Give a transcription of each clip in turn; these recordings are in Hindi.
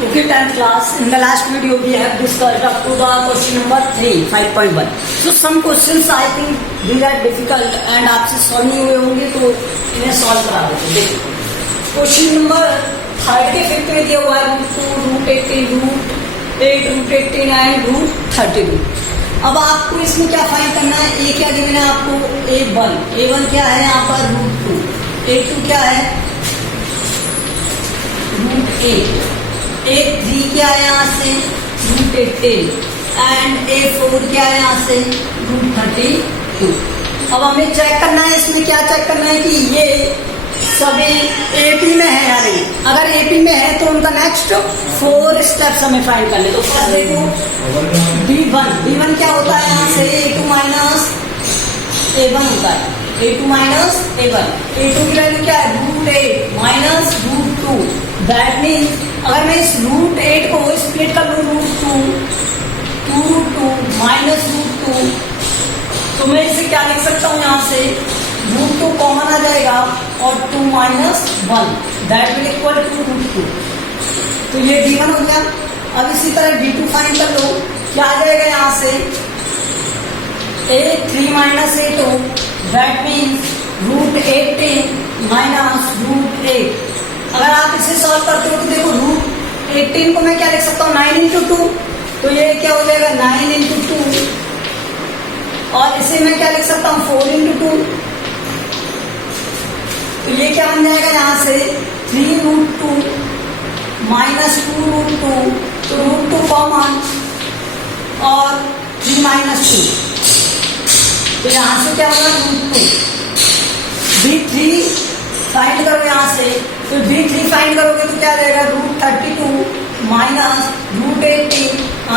Okay, 10th class. In the last video, we have discussed up to the question number 3, 5.1. So some questions I think these are difficult and आपसे solve नहीं हुए होंगे तो इन्हें solve करा देते हैं. देखिए, क्वेश्चन नंबर 3 के फिफ्थ में दिया हुआ है √2, √18, √8, √18 एंड √32. अब आपको इसमें क्या फाइंड करना है? ए क्या गिवन है आपको? A1 क्या है यहाँ पर? √2. A2 क्या है? √8. A3 क्या है यहाँ से? √18 एंड A4 क्या है यहाँ से? √32. अब हमें चेक करना है, इसमें क्या चेक करना है कि ये सभी AP में है या नहीं. अगर AP में है तो उनका नेक्स्ट 4 स्टेप्स हमें फाइंड करने. तो फर्स्ट देखो B1 क्या होता है यहाँ से? A2 माइनस A1 होता है. A2 minus A1. A2 की वैल्यू क्या है? √8 माइनस √2. दैट मीन्स अगर मैं इस √8 को स्प्लिट कर लूँ √2 माइनस √2 तो मैं इसे क्या लिख सकता हूँ? यहाँ से √2 कॉमन आ जाएगा और 2 minus 1 that will equal to √2. तो ये D1 हो गया. अब इसी तरह D2 फाइंड कर लो. क्या आ जाएगा यहाँ से? A3 minus A2 that means √18 minus √8. अगर आप इसे सॉल्व करते हो तो देखो √18 को मैं क्या लिख सकता हूँ? 9 into 2. तो ये क्या हो जाएगा? 9 into 2. और इसे मैं क्या लिख सकता हूँ? 4 into 2. तो ये क्या बन जाएगा यहाँ से? 3√2 माइनस 2√2. तो √2 कॉमन और 3 माइनस 2. तो यहाँ से क्या होगा? √2. B3 फाइंड करो यहाँ से. तो B3 फाइंड करोगे तो क्या आ जाएगा? √32 माइनस √18.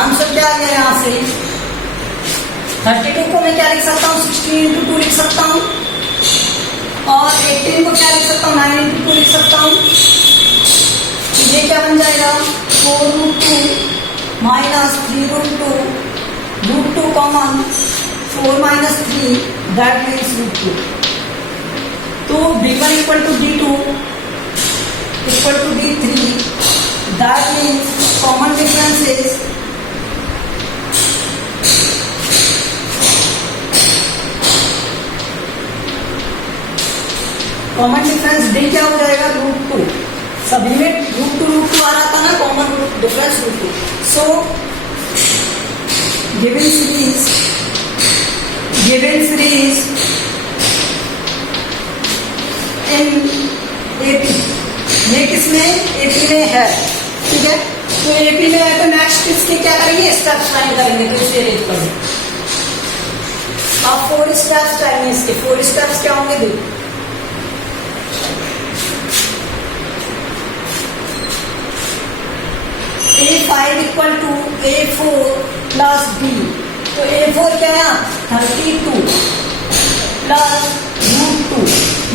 आंसर क्या आ गया यहाँ से? 32 को मैं क्या लिख सकता हूँ? 16 into 2 लिख सकता हूँ. और 18 को क्या लिख सकता हूँ? 9 into 2 लिख सकता हूँ. तो ये क्या बन जाएगा? 4√2 minus 3√2. √2 common 4 minus 3 that means √2. तो B1 equal to D2 equal to D3 that means common difference is common difference D क्या हो जाएगा? √2. सभी में √2 आ रहा था ना common difference √2. So given series in AP. ये किसमें? AP में है. ठीक है. तो AP में है तो नेक्स्ट इसके क्या करेंगे? स्टेप्स फाइंड करेंगे. तो इसे रेट करो. अब 4 स्टेप्स चाहिए इसके. 4 स्टेप्स क्या होंगे? देखो A5 equal to A4 plus B. तो A4 क्या है? 32 प्लस √2.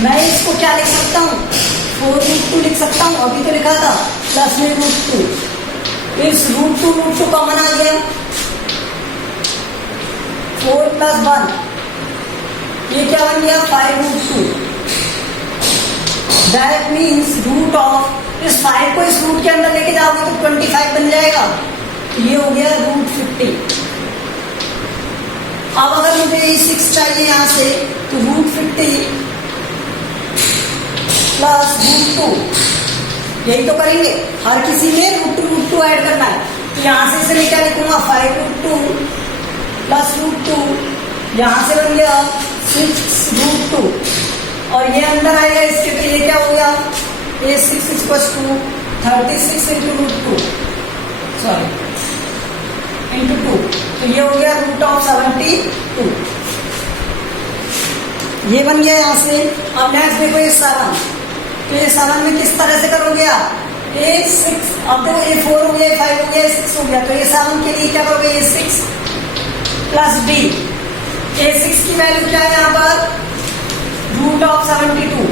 मैं इसको क्या लिख सकता हूँ? 4√2 लिख सकता हूँ. अभी तो लिखा था प्लस में √2. इस √2 कॉमन आ गया. 4 प्लस 1 ये क्या बन गया? 5√2. दैट मीन्स रूट ऑफ इस 5 को इस रूट के अंदर लेके जाओगे तो 25 बन जाएगा. ये हो गया √50. अब अगर मुझे 6 चाहिए यहाँ से तो √50 प्लस √2. यही तो करेंगे. हर किसी में √2 ऐड करना है. तो यहाँ से इसे मैं क्या लिखूंगा? 5√2 प्लस √2. यहाँ से बन गया 6√2 और ये अंदर आएगा इसके. तो ये क्या हो गया? A6 equal to 36 into √2 sorry into 2. तो ये हो गया √72. ये बन गया यहाँ से. अब नेक्स्ट देखो ये 7. तो ये 7 में किस तरह से करोगे आप? A6 अब देखो A4 हो गया, A5 हो गया, A6 हो गया. तो ये 7 के लिए क्या करोगे? A6 plus B. A6 की वैल्यू क्या है यहाँ पर? √72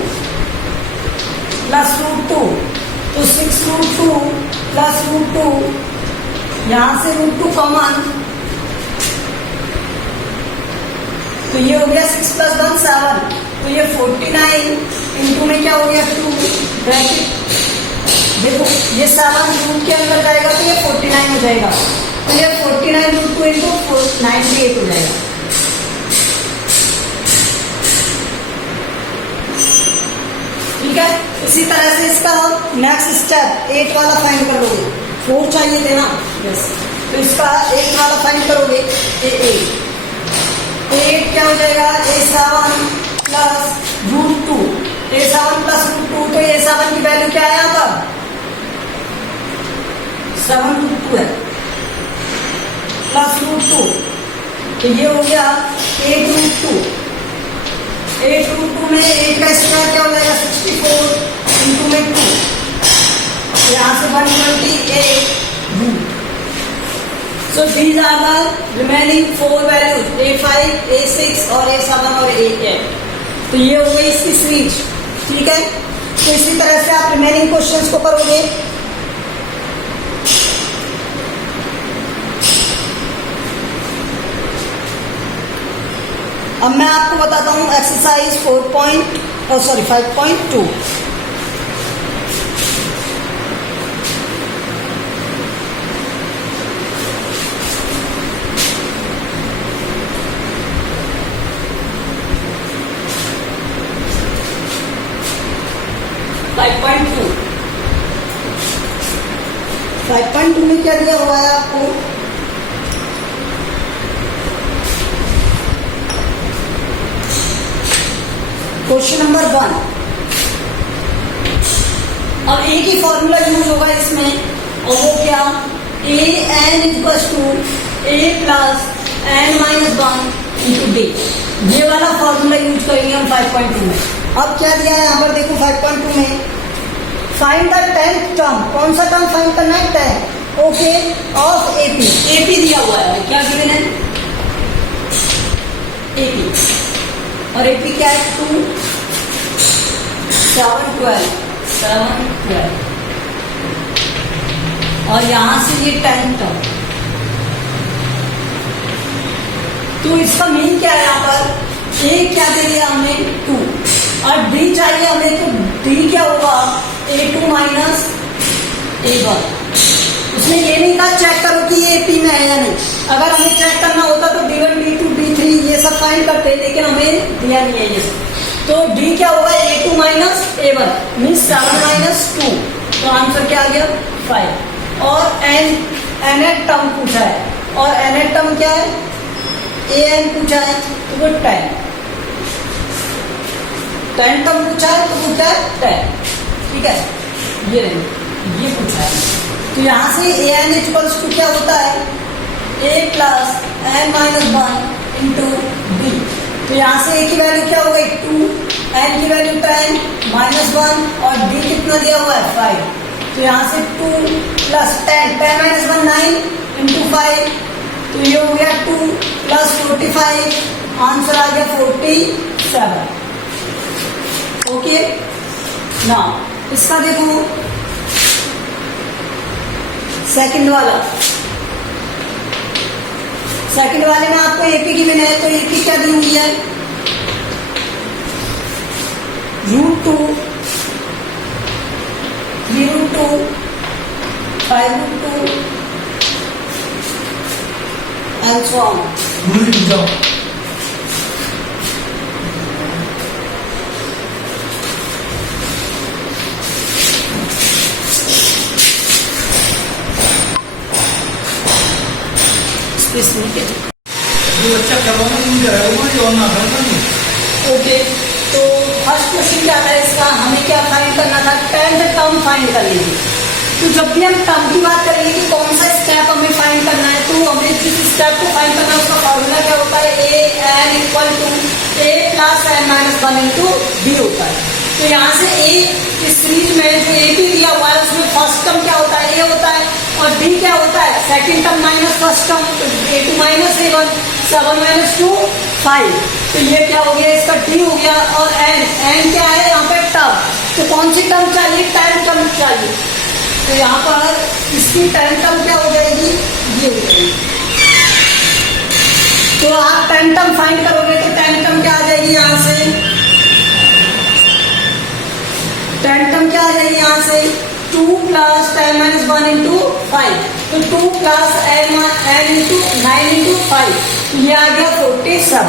प्लस √2. तो 6√2 प्लस √2. यहाँ से √2 कॉमन. तो ये हो गया 6 प्लस 1 7. तो ये 49 इंटू में क्या हो गया? 2 ब्रैकेट देखो ये 7 रूट के अंदर जाएगा तो ये 49 हो जाएगा, तो ये 49 रूट 2 इंटू 98 हो जाएगा। ठीक है, इसी तरह से इसका नेक्स्ट स्टेप 8 वाला फाइंड कर लोगे, 4 चाहिए थे ना, यस, तो इसका 8 वाला फाइंड करोगे, ए8 क्या हो जाएगा, A7 plus root 2, A7 plus root 2, तो A7 की वैल्यू क्या है यहाँ पर 7 रूट 2 है, प्लस रूट 2, तो ये हो गया 8 रूट 2, 8 रूट 2 में 8 का स्क्वायर क्या हो जाएगा 64 इंटू में 2, यहाँ से 128 root. So these are the remaining 4 values, A5, A6 और A7 और A8। तो ये हो गई इसकी सीरीज। ठीक है, तो इसी तरह से आप रिमेनिंग क्वेश्चंस को करोगे। अब मैं आपको बताता हूँ एक्सरसाइज 5.2। फाइव पॉइंट टू में क्या दिया हुआ है आपको, क्वेश्चन नंबर 1। अब एक ही फॉर्मूला यूज होगा इसमें, और वो क्या, an equals to a plus n minus 1 into d, ये वाला फॉर्मूला यूज करेंगे हम 5.2 में। अब क्या दिया है यहाँ पर देखो 5.2 में, फाइंड द 10th टर्म, कौन सा टर्म फाइंड करना है, 10, ओके, ऑफ एपी, एपी दिया हुआ है, क्या गिवन है एपी, और एपी क्या है 2 7 12, और यहां से ये 10th टर्म, तो इसका मीन क्या है यहाँ पर, ए क्या दे दिया हमने 2, और डी चाहिए हमें, तो डी क्या होगा A2 माइनस A1। उसने ये नहीं कहा चेक करो कि ये एपी में है या नहीं, अगर हमें चेक करना होता तो D1 D2 D3 ये सब फाइंड करते, लेकिन हमें दिया नहीं है ये सब। तो D क्या होगा A2 minus A1 means 7 minus 2, तो आंसर क्या आ गया 5। और nth टर्म पूछा है, और nth टर्म क्या है an पूछा है, तो वो 10 टर्म पूछा है, तो वो क्या है 10। ठीक है, ये पूछा है, तो यहाँ से an इक्वल्स टू क्या होता है a plus n minus 1 into b, तो यहाँ से a की वैल्यू क्या हो गई 2, n की वैल्यू 10 माइनस 1, और d कितना दिया हुआ है 5, तो यहाँ से 2 प्लस 10 माइनस 1 9 इंटू 5, तो ये हो गया 2 प्लस 45, आंसर आ गया 47। ओके, ना इसका देखो सेकंड वाले में आपको एपी की मिला है, तो एपी क्या दी हुई है √2 3√2 5√2 and so on। ओके, तो फर्स्ट क्वेश्चन क्या था इसका, हमें क्या फाइंड करना था, 10th टर्म फाइंड कर लीजिए। तो जब भी हम टर्म की बात करेंगे कि कौन सा स्टेप हमें फाइंड करना है, तो हमें जिस स्टेप को फाइंड करना है उसका फॉर्मूला क्या होता है, an equal to a plus n minus 1 into b होता है। तो यहाँ से a इस सीरीज में जो a भी दिया हुआ है उसमें फर्स्ट टर्म क्या होता है a होता है, और b क्या होता है second term minus first term, तो a2 माइनस a1 7 माइनस 2 5, तो ये क्या हो गया इसका d हो गया, और n क्या है यहाँ पे टर्म, तो कौन सी टर्म चाहिए 10 टर्म चाहिए, तो यहाँ पर इसकी 10 टर्म क्या हो जाएगी ये हो जाएगी। तो आप 10 टर्म फाइंड करोगे तो 10 टर्म क्या आ जाएगी यहाँ से, 10 टर्म क्या आ जाएगी यहाँ से 2 प्लस 10 माइनस 1 इंटू 5, तो 2 प्लस n इंटू 9 इंटू 5, ये आ गया 47।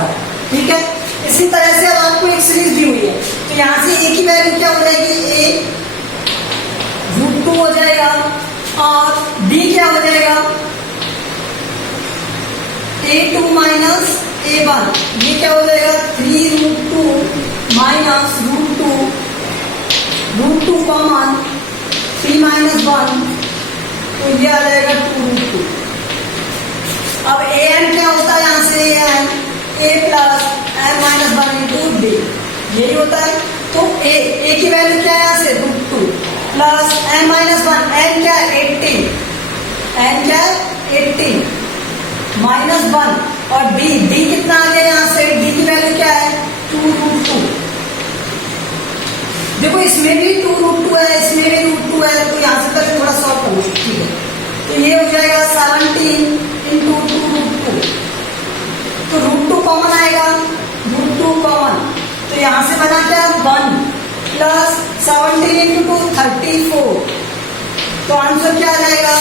ठीक है, इसी तरह से अब आपको एक सीरीज दी हुई है, तो यहाँ से a की वैल्यू क्या हो जाएगी, a √2 हो जाएगा, और b क्या हो जाएगा, a2 माइनस a1, ये क्या हो जाएगा 3√2 माइनस √2 कॉमन 3 माइनस 1, तो ये आ जाएगा 2√2। अब an क्या होता है, यहाँ से an a plus n minus 1 into b, यही होता है। तो a की वैल्यू क्या है, यहाँ से √2 प्लस n माइनस 1, n क्या है 18, n क्या है 18 माइनस 1, और d कितना आ गया, यहाँ से d की वैल्यू क्या है 2√2। देखो इसमें भी 2√2 है, इसमें भी √2 है, तो यहाँ से पहले थोड़ा सॉल्व करो। ठीक है, तो ये हो जाएगा 17 इंटू 2√2, तो √2 कॉमन आएगा, √2 कॉमन, तो यहाँ से बना क्या 1 प्लस 17 इंटू 2 34, तो आंसर क्या आ जाएगा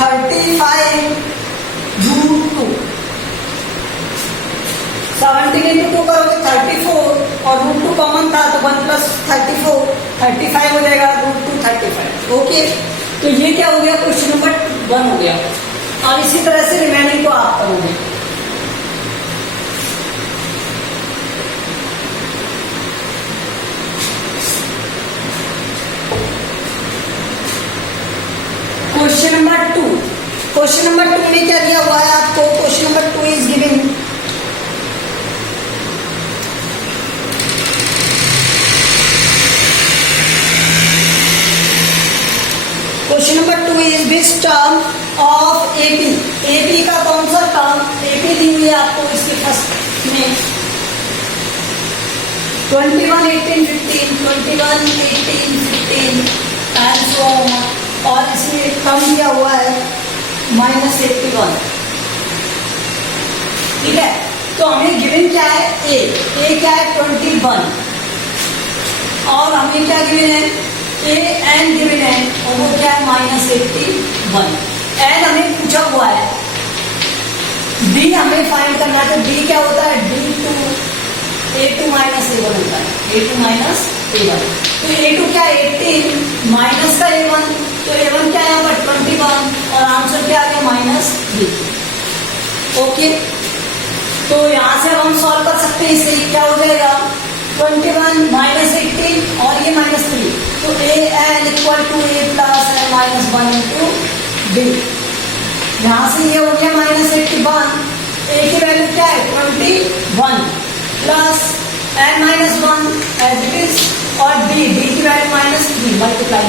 35 √2। 17 इंटू 2 करोगे 34, और √2 कॉमन था तो 1 प्लस 34 35 हो जाएगा, √2 35। ओके, तो ये क्या हो गया, क्वेश्चन नंबर 1 हो गया, और इसी तरह से रिमेनिंग को आप करोगे। क्वेश्चन नंबर 2, क्वेश्चन नंबर 2 में क्या दिया हुआ है आपको, question number 2 is given question number 2 is which term of AP, AP का कौन सा टर्म, एपी दी हुई है आपको इसके फर्स्ट में 21 18 15 21 18 15 एंड सो ऑन, और इसमें कम दिया हुआ है -81। ठीक है, तो हमें गिवन क्या है, ए क्या है 21, और हमें क्या गिवन है, ए एन गिवन है, और वो क्या है -81। एन हमें पूछा हुआ है, डी हमें फाइंड करना है, तो डी क्या होता है D2 A2 माइनस A1 होता है, A2 माइनस A1, तो A2 क्या 18 माइनस का A1, तो A1 क्या है यहाँ पर 21, और आंसर क्या आ गया -3। ओके, तो यहाँ से हम सॉल्व कर सकते हैं, इसे क्या हो जाएगा 21 माइनस 18 और ये -3, तो an equal to a plus n minus 1 into b। यहाँ से ये हो गया -81, a की वैल्यू क्या है 21 plus n minus 1 as it is, और b की वैल्यू -3 मल्टीप्लाई।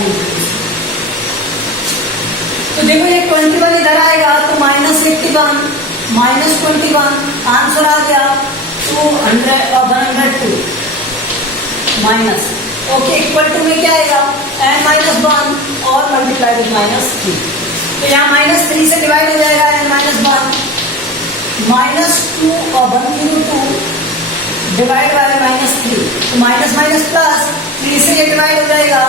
तो देखो ये 21 इधर आएगा तो -81 -21, आंसर आ गया 102 माइनस। ओके, इक्वल टू में क्या आएगा n माइनस 1 और मल्टीप्लाई विद -3, तो यहाँ -3 से डिवाइड हो जाएगा n माइनस 1 -2 और 1 into 2 डिवाइड बाय -3, तो माइनस माइनस प्लस 3 से ये डिवाइड हो जाएगा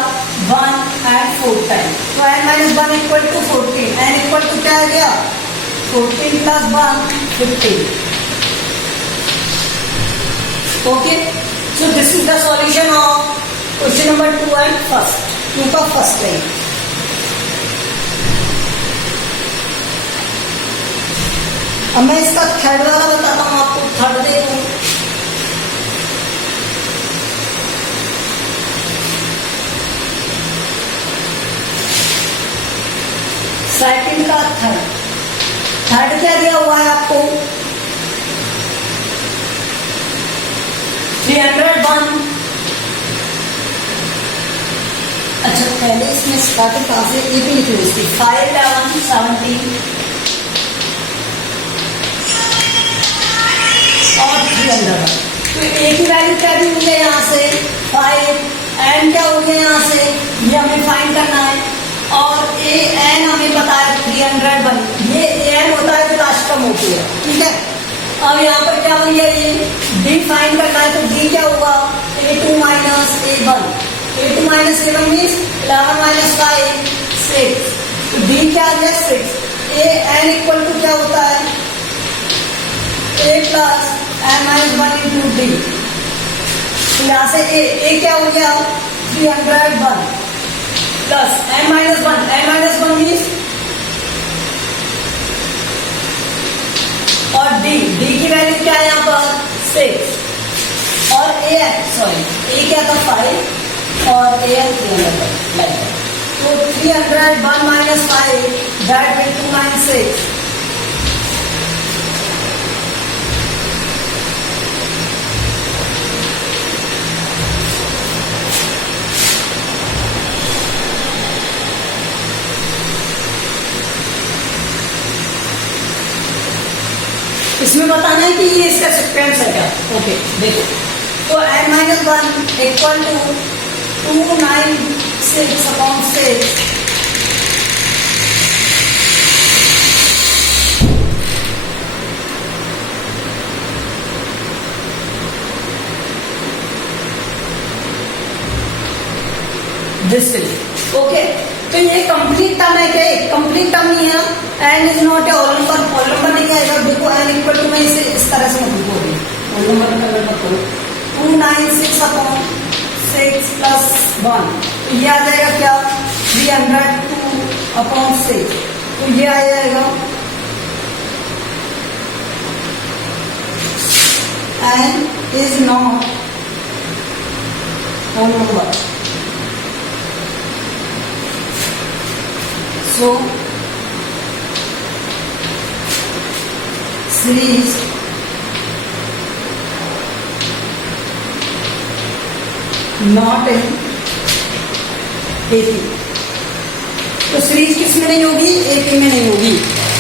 1 एंड 4 टाइम, तो n minus 1 equal to 14, n equal to क्या आ गया 14 plus 1 15। Okay, so this is the solution of question number 2 and first 2 का फर्स्ट लाइन। अब मैं इसका थर्ड वाला बताता हूँ आपको, थर्ड देखो। सेकंड का थर्ड क्या दिया हुआ है आपको 301। अच्छा, पहले इसमें स्टार्टिंग कहाँ से, ये भी लिखी हुई थी 5 11 17 और 301, तो ए की वैल्यू क्या दी हुई है यहाँ से 5, एन क्या हो गया यहाँ से, ये हमें फाइंड करना है, और ए एन हमें पता है 301, ये एन होता है जो लास्ट टर्म होती है। ठीक है, अब यहाँ पर क्या हो गया, ये डी फाइंड करना है, तो डी क्या होगा A2 minus A1, 8 minus 11 means 11 minus 5 6. तो D क्या आ गया 6. A n इक्वल टू क्या होता है A plus n minus 1 into D. तो यहाँ से A क्या हो गया 301 प्लस n माइनस 1 मीन्स और D की वैल्यू क्या है यहाँ पर 6 और A क्या था 5 और A 300. तो 301 minus 5 that will 296. इसमें बताना है कि ये इसका सिक्वेंस है क्या. ओके देखो तो n minus 1 equal to 296 upon 6 this is okay. तो ये कंप्लीट टर्म है क्या. कंप्लीट टर्म नहीं है. N is not a whole number नहीं आएगा. देखो एन इक्वल टू में इसे इस तरह से मत लिखो. होल नंबर मत करो. 296 अपॉन 6 प्लस 1 तो ये आ जाएगा क्या 302 अपॉन 6. तो ये आ जाएगा n is not whole number. So, series not in AP. तो सीरीज किस में नहीं होगी AP में नहीं होगी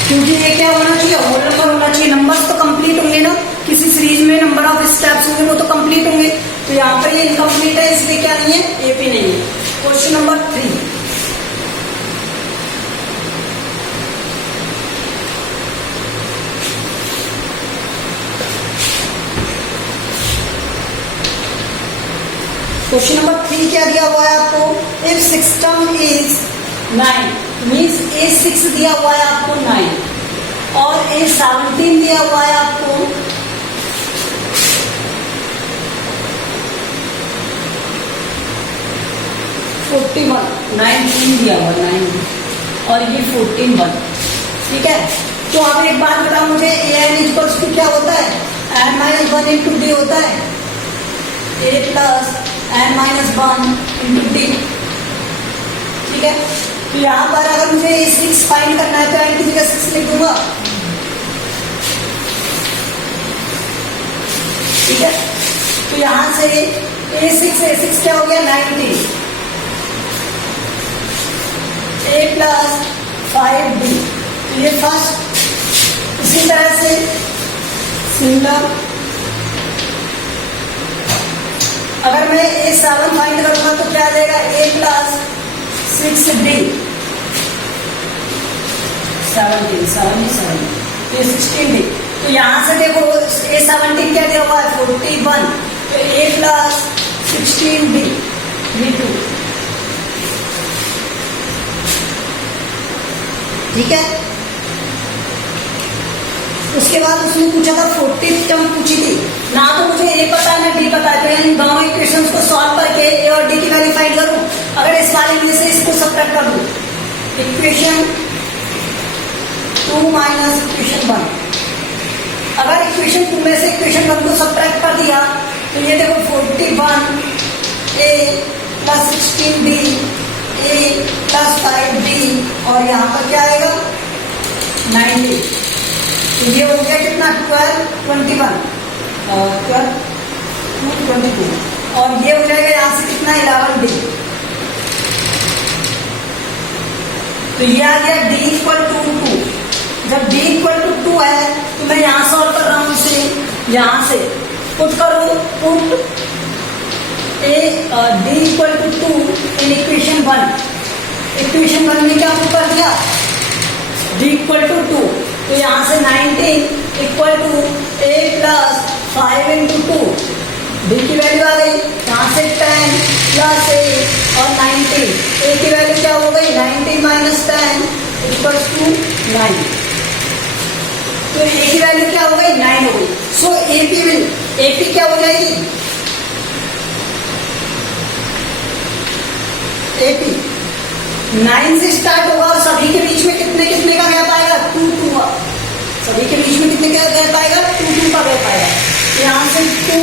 क्योंकि ये क्या होना चाहिए होल नंबर होना चाहिए. नंबर्स तो कंप्लीट होंगे ना. किसी सीरीज में नंबर ऑफ स्टेप्स होंगे वो तो कंप्लीट होंगे. तो यहाँ पर ये इनकम्प्लीट है इसलिए क्या नहीं है AP नहीं है. Question number 3. क्वेश्चन नंबर 3 क्या दिया हुआ है आपको. If system is 9 means A6 दिया हुआ है आपको 9 और A17 दिया हुआ है आपको 41. 19 दिया हुआ 9 और ये 14 ठीक है. तो अब एक बात बताओ मुझे an इक्वल्स टू क्या होता है n माइनस 1 इंटू डी होता है. A plus n minus 1 into D. ठीक है. तो यहाँ पर अगर मुझे A6 फाइंड करना है तो n की जगह 6 लिख दूंगा. ठीक है. तो यहाँ से A6 क्या हो गया 90. A plus 5D. तो ये फर्स्ट. इसी तरह से सिंगल अगर मैं A7 फाइंड करूंगा तो क्या आ जाएगा A प्लस 6D 17 ये 16D. तो यहां से देखो A17 क्या दिया हुआ है 41. तो A प्लस 16D V2. ठीक है. उसके बाद उसने पूछा था 40 टर्म पूछी थी ना. तो मुझे A पता है ना D पता है. तो इन दोनों इक्वेशंस को सॉल्व करके A और D की वैल्यू फाइंड करूं. अगर इस वाले में से इसको सब्ट्रैक्ट कर दूं इक्वेशन 2 माइनस इक्वेशन 1. अगर इक्वेशन 2 में से इक्वेशन 1 को सब्ट्रैक्ट कर दिया तो ये देखो 41 A plus 16D A plus 5D और यहाँ पर क्या आएगा 90. तो ये हो गया कितना 12 22 और ये हो जाएगा यहाँ से कितना 11D. तो ये आ गया D इक्वल टू 2. जब D इक्वल टू 2 है तो मैं यहाँ सॉल्व कर रहा हूँ उसे. यहाँ से पुट करो put D equal to 2 in equation 1. Equation 1 में क्या पुट कर दिया D इक्वल टू 2. तो यहाँ से 19 equal to A plus 5 into 2 D की वैल्यू आ गई, यहाँ से 10 प्लस ए और 90, ए की वैल्यू क्या हो गई 90 माइनस 10 इक्वल्स टू 9, तो ए की वैल्यू क्या हो गई 9 हो गई। सो एपी क्या हो जाएगी, एपी 9 से स्टार्ट होगा और सभी के बीच में कितने कितने का गैप आएगा 2 2, सभी के बीच में कितने का गैप आएगा 2 2 का गैप आएगा। यहाँ से 2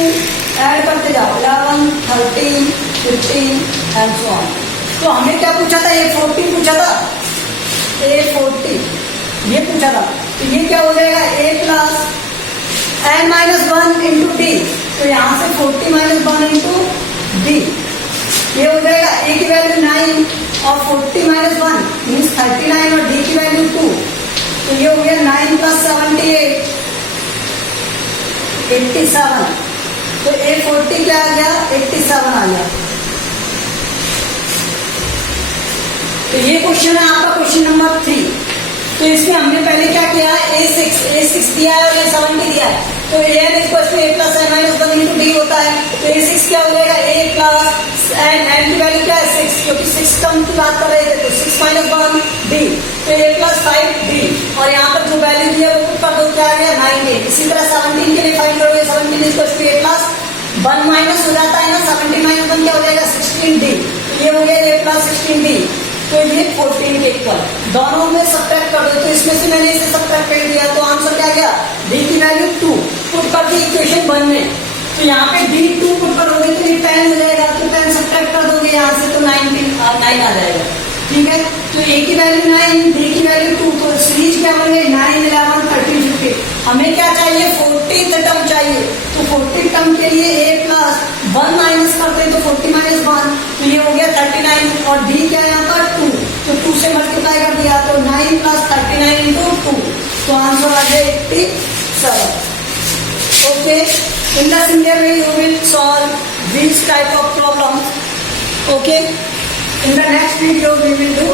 ऐड करते जाओ 11 13 15 एंड सो ऑन। तो हमें क्या पूछा था, ये 40 पूछा था, ए 40 ये पूछा था, तो ये क्या हो जाएगा A plus N minus 1 into D, तो यहाँ से 40 माइनस 1 इंटू डी, ये हो जाएगा ए की वैल्यू 9 और 40 माइनस 1 मीन्स 39 और डी की वैल्यू 2, तो ये हो गया 9 प्लस 78 87, तो ए 40 क्या आ गया 87 आ गया। तो ये क्वेश्चन है आपका क्वेश्चन नंबर 3। तो इसमें हमने पहले क्या किया है ए6 दिया है और ए 70 दिया है, तो A N equal to A plus N minus 1 into D होता है, तो ए6 क्या हो जाएगा ए प्लस एन की वैल्यू क्या है 6, क्योंकि 6 टर्म की बात कर रहे थे, तो 6 माइनस 1 डी, तो ए प्लस 5 डी, और यहाँ पर जो वैल्यू दिया वो पुट कर दो, क्या आ गया 9 ए। इसी तरह 17 के लिए फाइंड करोगे, 17 equal to A plus 1 minus हो जाता है ना, 17 माइनस 1 क्या हो जाएगा 16 डी, ये हो गया ए प्लस 16 डी, तो ये 14 के इक्वल, दोनों में सब्ट्रैक्ट कर दो, तो इसमें से मैंने इसे सब्ट्रैक्ट कर दिया, तो आंसर क्या गया डी की वैल्यू 2 पुट कर दी इक्वेशन 1 में, तो यहाँ पे डी 2 पुट करोगे तो ये 10 हो जाएगा, तो 10 सब्ट्रैक्ट कर दोगे यहाँ से तो 9 आ जाएगा, ठीक है। तो ए की वैल्यू 9 डी की वैल्यू 2, तो सीरीज क्या बन गई 9 11 13 15, हमें क्या चाहिए 40th टर्म चाहिए, तो 40th टर्म के लिए ए प्लस 1 माइनस करते हैं, तो 40 माइनस 1, तो ये हो गया 39 और डी क्या है यहाँ पर 2, तो 2 से मल्टीप्लाई कर दिया, तो 9 प्लस 39 इंटू 2, तो आंसर आ गया 87। Okay, in the similar way you will solve these type of problems. Okay, in the next video we will do